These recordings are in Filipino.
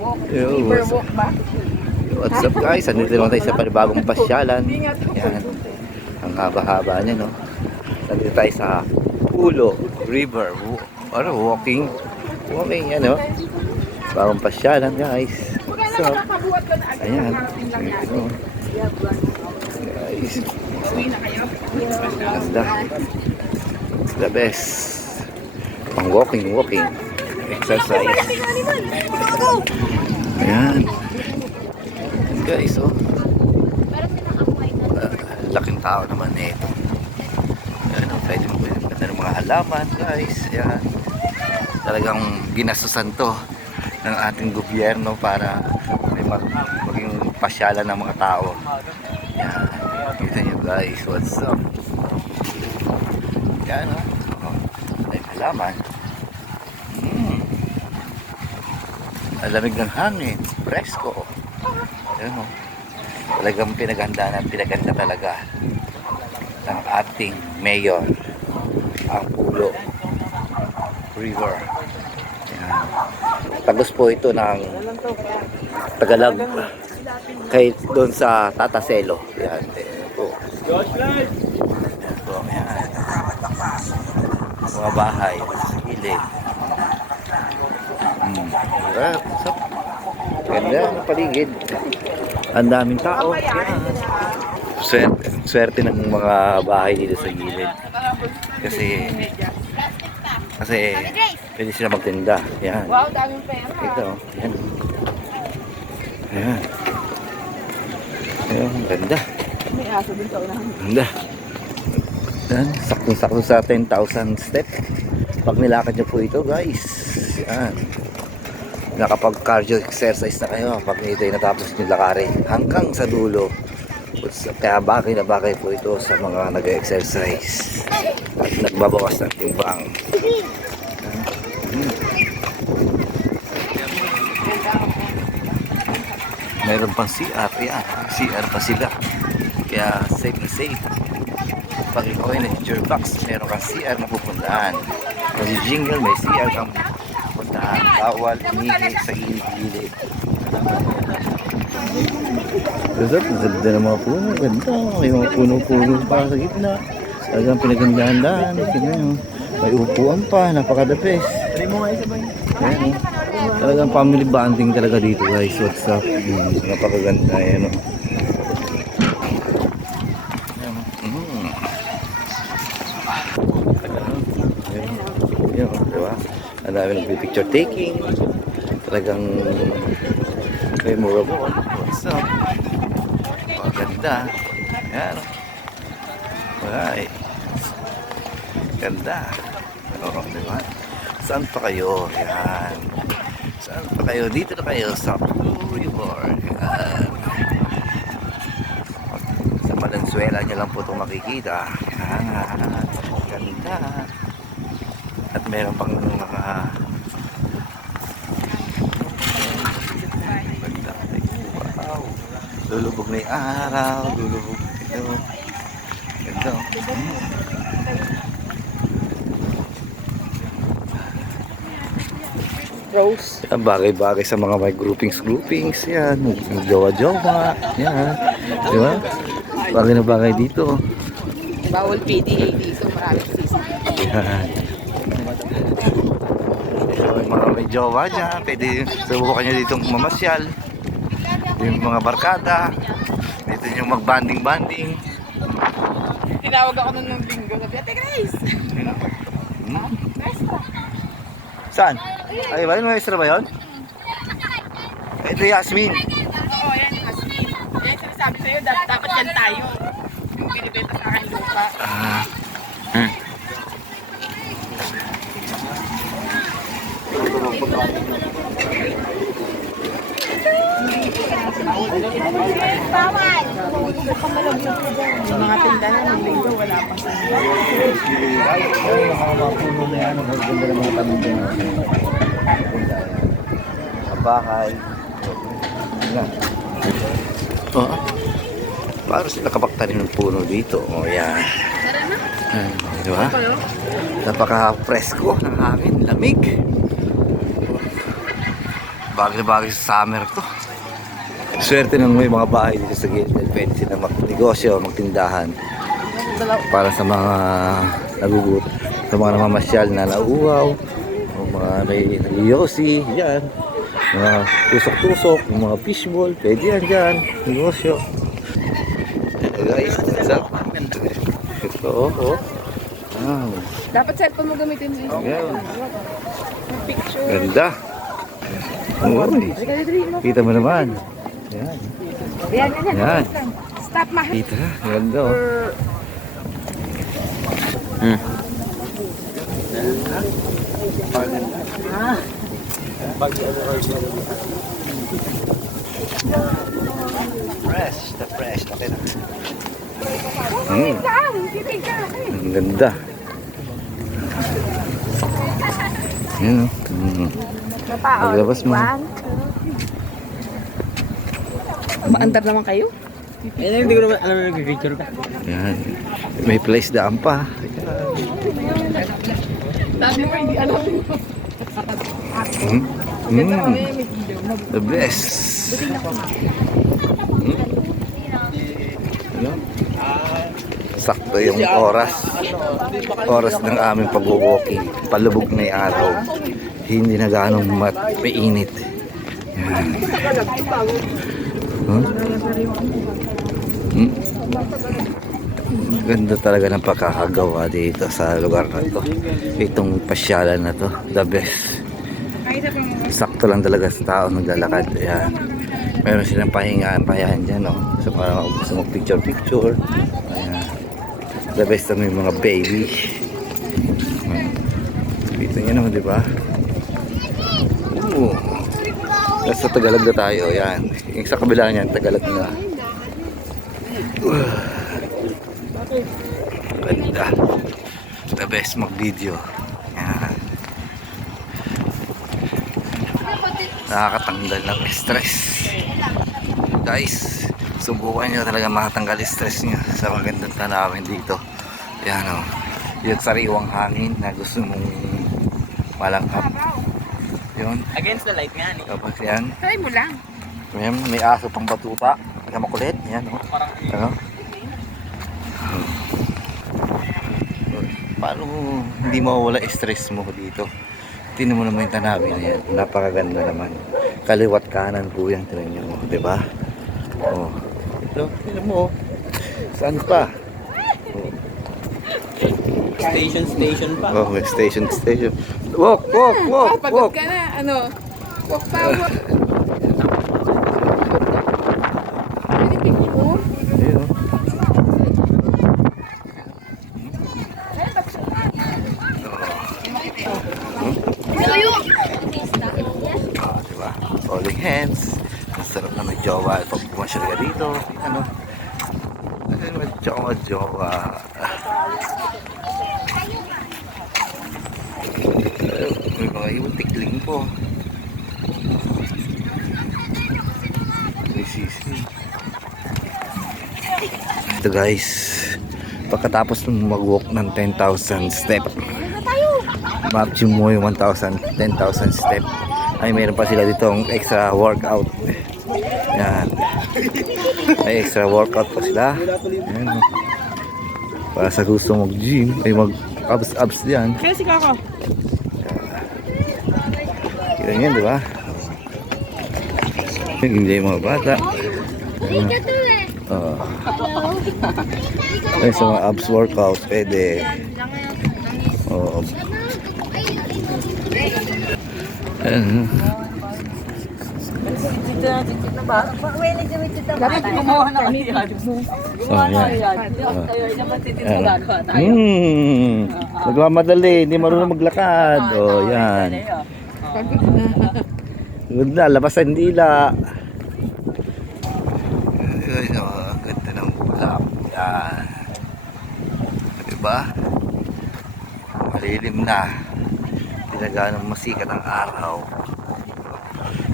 Yo, what's up guys? Andito naman tayo sa panibagong pasyalan. Yan. Ang haba-haba niya, no? Nandito tayo sa Pulo River. Walking. Walking, yan, no? Bagong pasyalan, guys. So, ayan. Ito. Guys. Ganda. It's the best. Pang walking. Exercise. Ayan. Guys, oh. Laking tao naman eh ito. Ayan, pwede mo ganda ng mga halaman, guys. Ayan. Talagang ginastusan to ng ating gobyerno para maging pasyalan ng mga tao. Ayan. Kita nyo, guys. What's up? Ayan, oh. Ay, halaman. Alamig ng hangin, presko. Ayan, talagang pinaganda talaga ng ating mayor ang Pulo River. Ayan. Tagos po ito ng Tagalog kay doon sa Tataselo. Ayan, po. Ayan po, ayan. Mga bahay sa gilid. Ganda ng paligid. Ang daming tao. Swerte ng mga bahay dito sa gilid. Kasi pwede sila magtinda. Yan. Wow, daming pera. Ito, yan. Ayan. Ayan, ganda. May aso din sa unahan. Ganda. Yan, sakto-sakto sa 10,000 step. Pag nilakad nyo po ito, guys. Yan. Nakapag-cardio exercise na kayo pag ito ay natapos nyo lakarin hanggang sa dulo. Kaya bagay na bagay po ito sa mga nag-exercise at nagbabawas ng timbang. Mayroon pang CR. Yan, CR pa sila. Kaya safe na safe. Pag ikaw ay na-nature box, meron kang CR na pupuntahan. Kasi jingle, may CR kang puntahan. Bawal, umihi sa gilid-gilid. Ganda ng mga puno. Ganda. May mga puno-puno pa sa gitna. Talagang pinagandahan. May upuan pa. Napaka-the best. Ayan, talagang family bonding talaga dito, guys. What's up? Napakaganda. Ayan, o. Diba? Ang dami nagpipicture taking. Talagang memorable. What's up? Ganda. Ayan. Alright. Ganda. Oo, diba? Saan pa kayo? Ayan. Saan pa kayo? Dito na kayo sa Pulo River. Ayan. Sa Valenzuela nyo lang po itong makikita. Ayan. Ganda. At meron pang mga wow, lulubog na yung araw, lulubog ito. Ganda. Rose. Yan, bagay-bagay sa mga may groupings yan, jowa-jowa yan, di ba? Bagay na bagay dito. Bawal PDA dito, maraming sisi. Yan. Mga may jowa dyan, pwede subukan nyo dito mamasyal. Yung mga barkada, dito nyo mag-banding. Tinawag ako nun ng bingo. Sabi, Ate Grace! Maestra. Saan? Ay ba yun? Maestra ba yun? Ito Yasmin. Oo, yan yung Hasmin. Yan yung sinasabi sa'yo, dapat yan tayo. Yung binibenta sa akin lupa. Bawal! Sa mga tindahan ng linggo, wala pang sanda. Ay, mga puno na yan. Ang ganda ng mga tanong dyan. Sa bahay. Oh, para sila kapaktanin ng puno dito. O yan. Di ba? Napaka-presko ng hangin. Lamig. bagay na bagay sa summer to. Swerte nang may mga bahay dito sa gilid. Pwede sila magnegosyo, magtindahan. Para sa mga nagugut, sa mga namamasyal na nauuaw, o mga may yosi, yan. Mga tusok-tusok, mga fishball, pwede yan dyan. Negosyo. Guys, what's up? Ito, oh. Wow. Dapat cellphone mo gamitin mo. Yeah. Picture. Ganda. Uy. Kita mo naman. Yan. Yan. Stop, ma. Kita. Ganda, oh. Hmm. Fresh. The fresh. Okay na. Ang ganda. Yan, oh. Paglabas mo. Maandar naman kayo? Hindi ko naman alam na nag-picture ka. Yan. May place daan pa. Sabi mo, hindi alam mo. The best. Yan. Sakto yung oras. Oras ng aming pag-walking. Palubog na yung araw. Hindi na ganong mainit. Yan. Huh? Ganda talaga ng pagkakagawa dito sa lugar na to. Itong pasyalan na to, the best. Sakto lang talaga sa tao naglalakad. Ayan. Meron silang pahingahan dyan, no? Sa mga gusto mag-picture. Ayan. The best na yung mga baby. Dito nyo naman, di ba? Nasa Tagalog na tayo, yan. Yung sa kabila niyan, Tagalog na. Ganda. The best mag-video. Yan. Nakakatanggal ng stress. Guys, subukan nyo talaga makatanggal stress nyo sa magandang tanawin dito. Yan, o. Yung sariwang hangin na gusto mong malangkap. Yun. Against the light nga ni. Tapos yan. Try mo lang. Ayan, may aso pang batuta. Kaya makulit. Yan, o. Ano? Paano hindi mawawala stress mo dito? Tingnan mo naman yung tanawin na yan. Napakaganda naman. Kaliwat kanan po yan. Tingnan nyo. Diba? Oh. Ito, tingnan mo. Saan pa? Oh. Station pa. Oh, may station. Walk. Pagod ka na. Ano? Walk pa, walk. Ayun, oh. Diba? Holding hands. Ang sarap na mag-jowa. Pag pumasyal ka dito, ano? Mag-jowa. May mga iwan tikling po. Ito guys, pagkatapos mag-walk ng 10,000 step, ma-achieve mo yung 10,000 step, ay meron pa sila ditong extra workout. Yan. May extra workout pa sila. Yan. Para sa gusto mag-gym, ay mag-abs diyan. Kaya si Kako. Kita nyo, di ba? Enjoy yung mga bata. Ay, sa mga abs workout, pwede. Oo. Dapat gumawa na kami. Nagmamadali, hindi marunong maglakad. Oh, yan. Ganda, labas ang dila. Ganda ng ulap. Yan. Diba? Malilim na. Hindi na ganong masikat ang araw.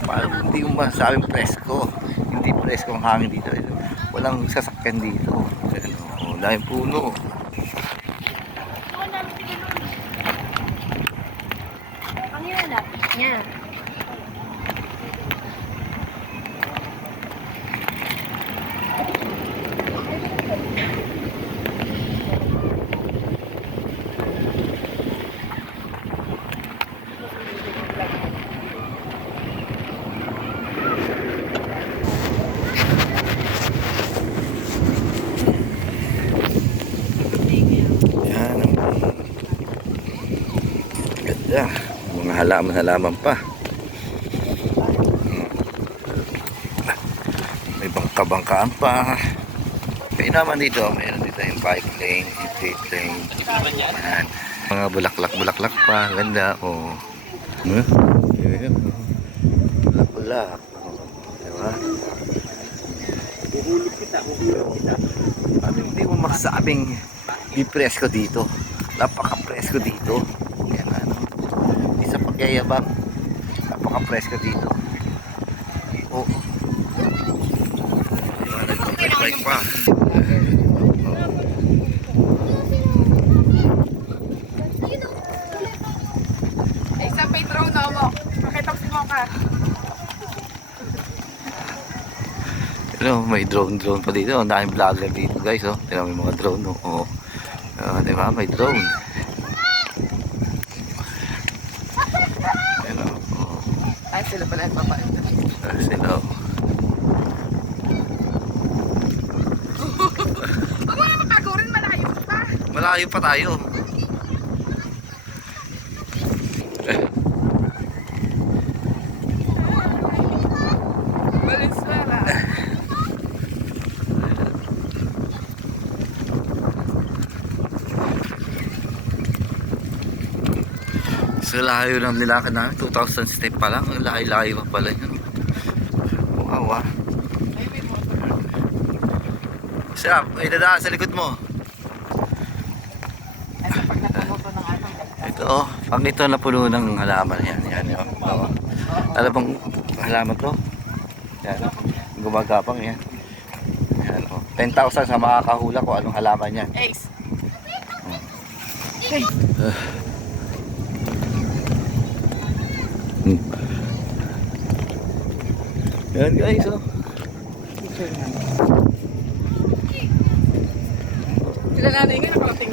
Parang hindi mo masasabing presko. Hindi presko ang hangin dito. Walang sasakyan dito. Ano, dahil puno. Ang yun na. Yan. halaman pa. May bangka-bangkaan pa. Kaya naman dito, mayroon dito yung bike lane, yung street lane. Ayan. Mga bulaklak pa. Ganda. Oh. Bulak. Diba? Ano hindi mo masabing i-presko dito. Napaka-presko dito. Yan ano. Hindi sa pagyayabang. Napaka-presko dito. Oh. Diba? Nag-bike pa. Isang may drone na mo. Pakita ko si Mocha. May drone pa dito. Ang daming vlogger dito guys. Oh. Tignan mo yung mga drone. Oh. Diba? May drone. Ayan o. Oh. Ay, sila pala ang papait. Sila o. Huwag mo na makagurin, malayo pa. Malayo pa tayo. Valenzuela. So layo ng nilakad namin. 2,000 step pa lang. Ang layo pa pala yun. Wow ah. Siya, may dadaan sa likod mo. Ito pag natumuto ng atong Ito oh. Pag ito na puno ng halaman. Yan yun. Oh. Alam bang halaman to? Yan. Gumagapang yan. Yan oh. 10,000 sa makakahula ko anong halaman yan. Ace. Yan guys oh. Sila nanay nga nakarating.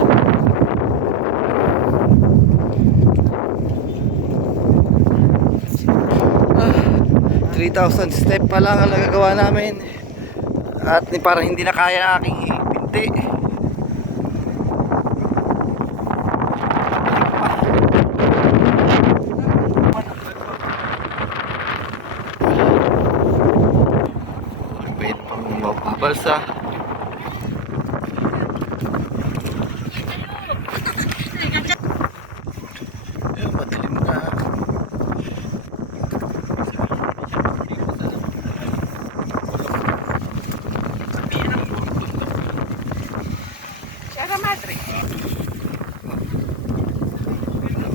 3,000 step pa lang ang nagagawa namin at parang hindi na kaya aking binti. Pwede pang mapabalsa. Ayun, madilim na. Sierra Madre.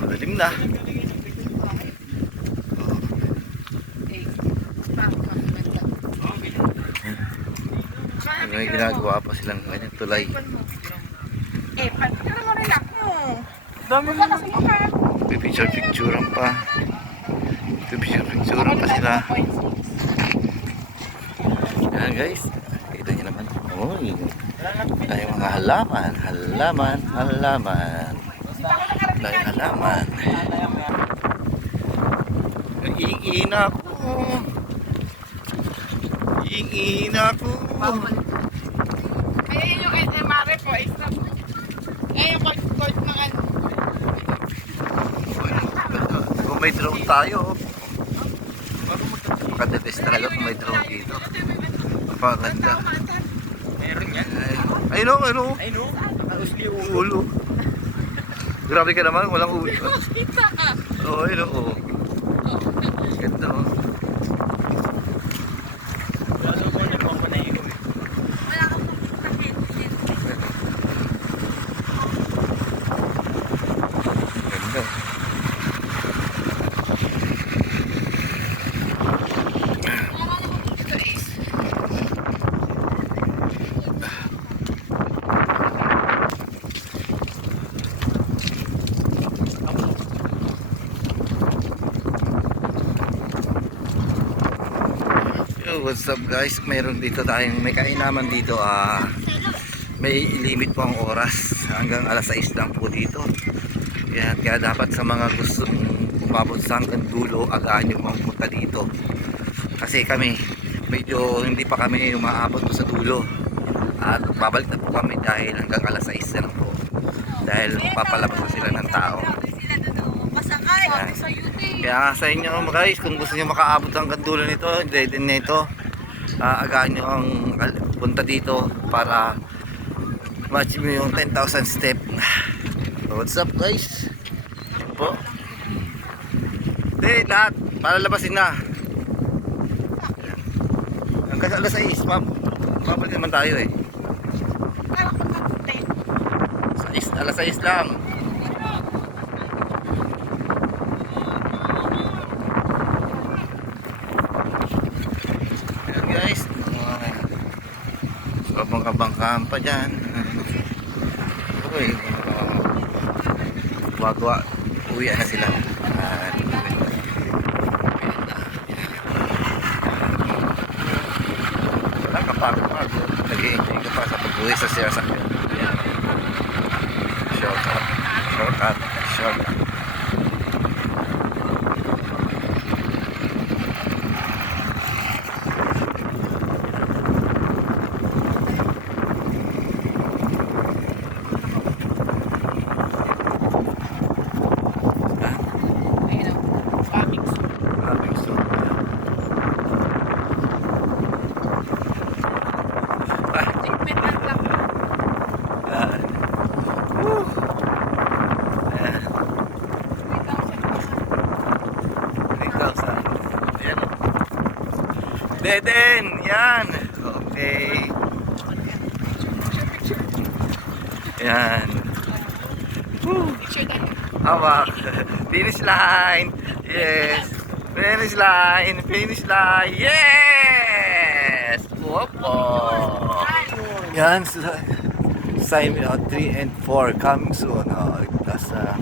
Madilim na. May ginagawa pa silang ganyan tulay. Eh, paano ka naman relax mo? Dami mo kasi mukha. Picture-picturean pa. Picture-picturean pa sila. Yan guys. Kita nyo naman. Uy. Ay mga halaman. Halaman. Dahil halaman. Iingina ko. Kaya yun yung SMR po, isa po. Eh, yung court ng ano. Kung may drone tayo. Makadepes talaga kung may drone dito. Napakaganda. Meron yan. Ayun o. Ay no. Usli yung Ulo. Grabe ka naman, walang ulo. Kita ka. Oo, ayun o. Ganda o. Wala ko na pang panayigo eh. Wala kang makita. Ganda. Ito is. Yo, what's up guys? Mayroon dito tayong may kainaman dito. May limit po ang oras. Hanggang alas 6 lang po dito. Kaya dapat sa mga gustong umabot sa hanggang dulo, agaan nyo magpunta dito. Kasi kami, medyo hindi pa kami umaabot sa dulo. At babalik na po kami dahil hanggang alas 6 na lang po. Dahil papalabas na sila ng tao. Masakay. Yan. Sa YouTube. Kaya nga sa inyo guys, kung gusto nyo makaabot hanggang dulo nito, hindi din nito, agaan nyo ang punta dito para match mo yung 10,000 step. What's up guys? Po? Hindi, lahat. Para labasin na. Hanggang alas 6, ma'am. Babalik naman tayo eh. Alas 6 lang. Ayan guys. Mga bangkahan pa dyan. Uy, gumagawa. Uwi na sila. Wala ka pa. Nag-i-enjoy ka pa sa pag-uwi sa sasakyan. Shortcut. Coming soon. Deden, yan. Okay. Yan. Hawak. Finish line. Yes. Finish line. Finish line. Yes. Opo. Yan. Sign 3 and 4 coming soon. Nasa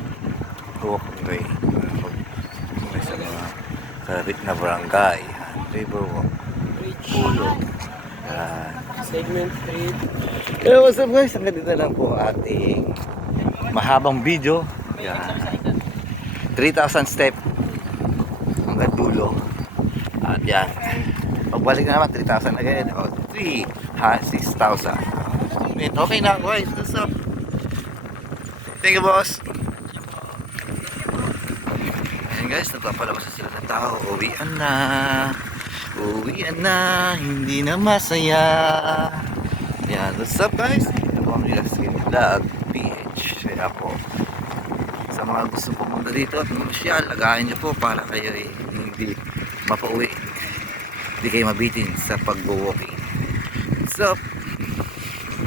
walking way. Sa mga sarit na barangay. Riverwalk. Pulo. Segment 3. Hello, what's up guys? Hanggang dito lang po ating mahabang video. Yan. 3,000 step hanggang dulo. At yan. Pagbalik na naman, 3,000 again. O, 6,000. Okay na guys. What's up? Thank you boss. Ayan guys, nagpapalabas na sila ng tao. Uwian na, hindi na masaya. Yan, what's up guys? Ito po ang Relax Game Vlog PH. Kaya po, sa mga gusto pumunta dito at mamasyal, agahan nyo po para kayo hindi mapauwi, hindi kayo mabitin sa pag-walking. What's up?